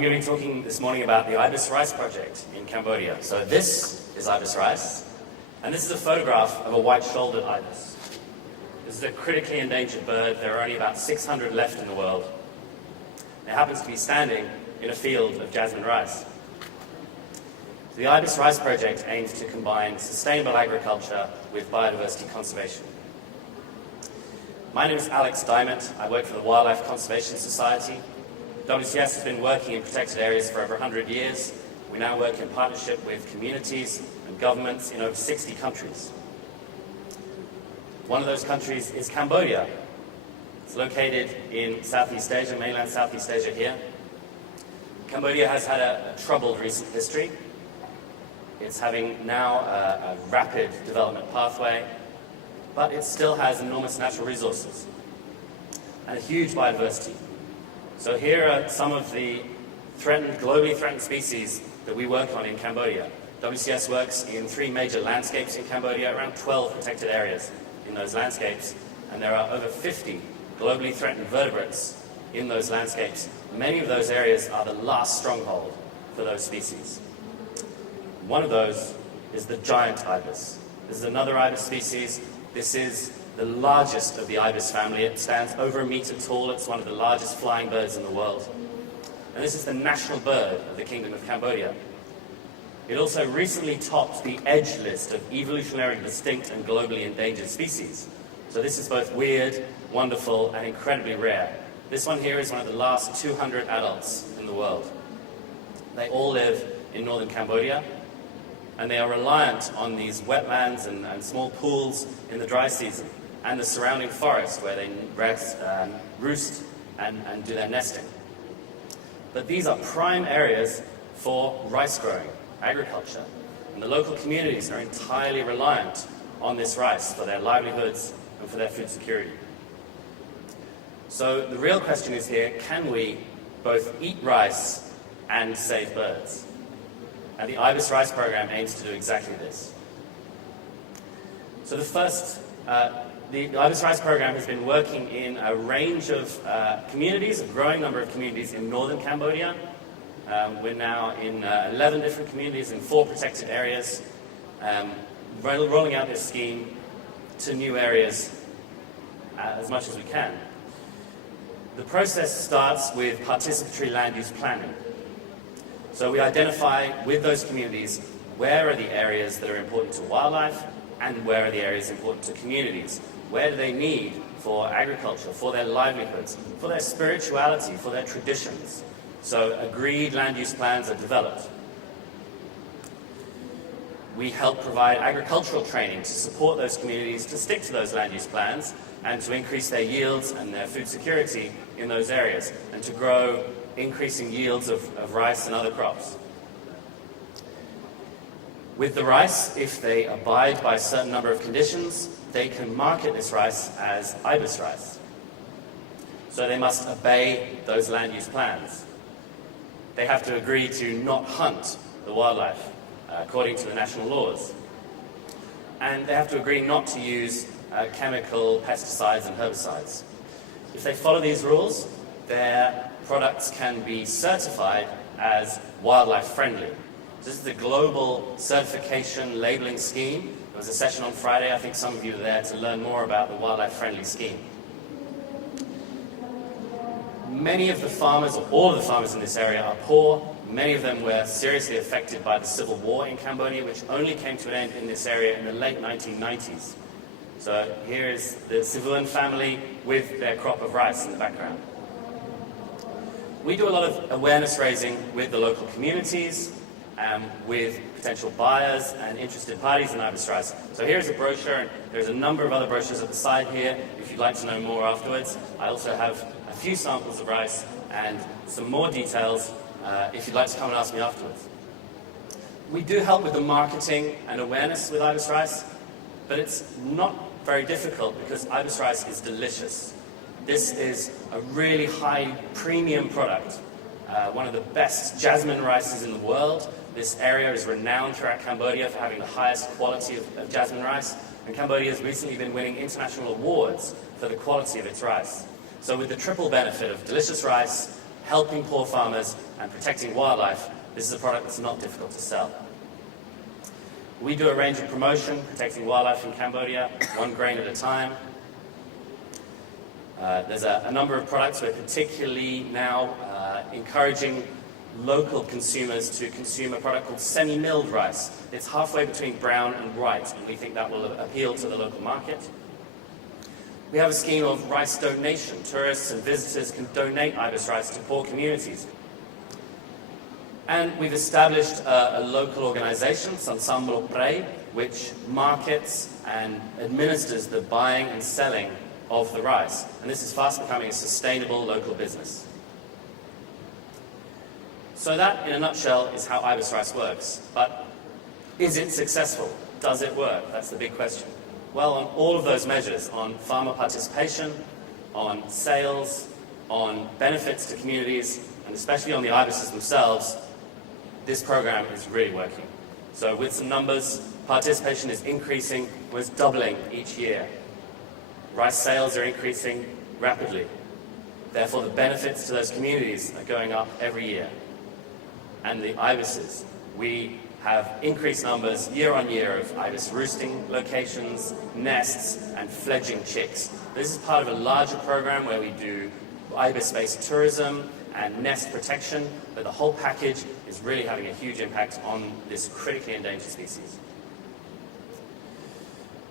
I'm going to be talking this morning about the ibis rice project in Cambodia. So this is ibis rice, and this is a photograph of a white-shouldered ibis. This is a critically endangered bird. There are only about 600 left in the world. It happens to be standing in a field of jasmine rice. So the ibis rice project aims to combine sustainable agriculture with biodiversity conservation. My name is Alex Diment. I work for the Wildlife Conservation Society. WCS has been working in protected areas for over 100 years. We now work in partnership with communities and governments in over 60 countries. One of those countries is Cambodia. It's located in Southeast Asia, mainland Southeast Asia here. Cambodia has had a troubled recent history. It's having now a rapid development pathway, but it still has enormous natural resources and a huge biodiversity. So here are some of the globally threatened species that we work on in Cambodia. WCS works in 3 major landscapes in Cambodia, around 12 protected areas in those landscapes, and there are over 50 globally threatened vertebrates in those landscapes. Many of those areas are the last stronghold for those species. One of those is the giant ibis. This is another ibis species. This is the largest of the ibis family. It stands over 1 meter tall. It's one of the largest flying birds in the world. And this is the national bird of the Kingdom of Cambodia. It also recently topped the EDGE list of evolutionarily distinct and globally endangered species. So this is both weird, wonderful, and incredibly rare. This one here is one of the last 200 adults in the world. They all live in northern Cambodia, and they are reliant on these wetlands and small pools in the dry season, and the surrounding forest where they roost and do their nesting. But these are prime areas for rice growing, agriculture, and the local communities are entirely reliant on this rice for their livelihoods and for their food security. So the real question is here, can we both eat rice and save birds? And the ibis rice program aims to do exactly this. So the ibis rice program has been working in a range of communities, a growing number of communities in northern Cambodia. We're now in 11 different communities in 4 protected areas, rolling out this scheme to new areas as much as we can. The process starts with participatory land use planning. So we identify with those communities where are the areas that are important to wildlife and where are the areas important to communities. Where do they need for agriculture, for their livelihoods, for their spirituality, for their traditions. So agreed land use plans are developed. We help provide agricultural training to support those communities to stick to those land use plans and to increase their yields and their food security in those areas and to grow increasing yields of rice and other crops. With the rice, if they abide by a certain number of conditions, they can market this rice as ibis rice. So they must obey those land use plans. They have to agree to not hunt the wildlife according to the national laws. And they have to agree not to use chemical pesticides and herbicides. If they follow these rules, their products can be certified as wildlife friendly. This is a global certification labeling scheme. There was a session on Friday. I think some of you were there to learn more about the wildlife friendly scheme. Many of the farmers, or all of the farmers in this area, are poor. Many of them were seriously affected by the civil war in Cambodia, which only came to an end in this area in the late 1990s. So here is the Sivuan family with their crop of rice in the background. We do a lot of awareness raising with the local communities, with potential buyers and interested parties in ibis rice. So here's a brochure, and there's a number of other brochures at the side here if you'd like to know more afterwards. I also have a few samples of rice and some more details if you'd like to come and ask me afterwards. We do help with the marketing and awareness with ibis rice, but it's not very difficult because ibis rice is delicious. This is a really high premium product, one of the best jasmine rices in the world. This area is renowned throughout Cambodia for having the highest quality of jasmine rice, and Cambodia has recently been winning international awards for the quality of its rice. So with the triple benefit of delicious rice, helping poor farmers and protecting wildlife, this is a product that's not difficult to sell. We do a range of promotion, protecting wildlife in Cambodia, one grain at a time. There's a number of products we're particularly now encouraging local consumers to consume a product called semi-milled rice. It's halfway between brown and white, and we think that will appeal to the local market. We have a scheme of rice donation. Tourists and visitors can donate ibis rice to poor communities. And we've established a local organization, Ensemble Prey, which markets and administers the buying and selling of the rice. And this is fast becoming a sustainable local business. So that, in a nutshell, is how ibis rice works. But is it successful? Does it work? That's the big question. Well, on all of those measures, on farmer participation, on sales, on benefits to communities, and especially on the ibises themselves, this program is really working. So with some numbers, participation is increasing, was doubling each year. Rice sales are increasing rapidly. Therefore, the benefits to those communities are going up every year. And the ibises, we have increased numbers year on year of ibis roosting locations, nests, and fledgling chicks. This is part of a larger program where we do ibis-based tourism and nest protection, but the whole package is really having a huge impact on this critically endangered species.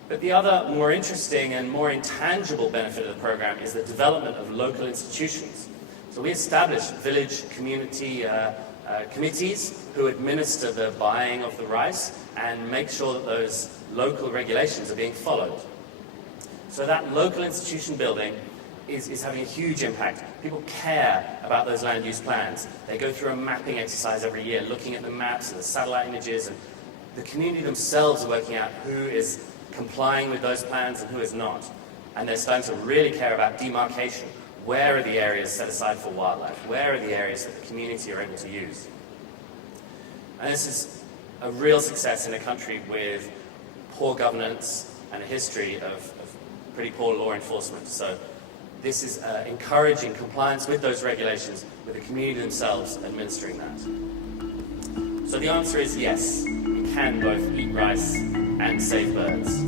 But the other more interesting and more intangible benefit of the program is the development of local institutions. So we established village community committees who administer the buying of the rice and make sure that those local regulations are being followed. So that local institution building is having a huge impact. People care about those land use plans. They go through a mapping exercise every year, looking at the maps and the satellite images, and the community themselves are working out who is complying with those plans and who is not. And they're starting to really care about demarcation. Where are the areas set aside for wildlife? Where are the areas that the community are able to use? And this is a real success in a country with poor governance and a history of pretty poor law enforcement. So this is encouraging compliance with those regulations, with the community themselves administering that. So the answer is yes, we can both eat rice and save birds.